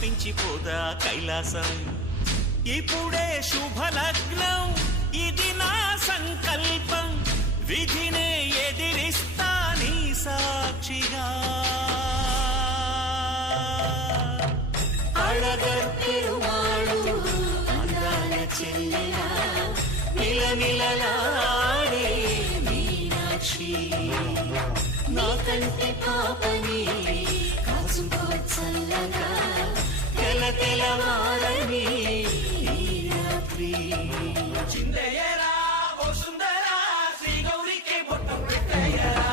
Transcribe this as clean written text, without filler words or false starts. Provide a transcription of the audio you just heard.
పంపించిపోదా కైలాసం. ఇప్పుడే శుభలగ్నం, ఇది నా సంకల్పం, విధినే ఎదిరిస్తా నీ సాక్షిగా. అళగర్ పెరుమాళు అందాల చెల్లెలా, మిలమిలలాడే మీనాక్షి, నాకంటే పాపని కాచుకో చల్లగా, తెల తెలవారని ఈ రాత్రి. చిందయ్యరా ఓ సుందరా, శ్రీ గౌరికి బొట్టు పెట్టయ్యరా.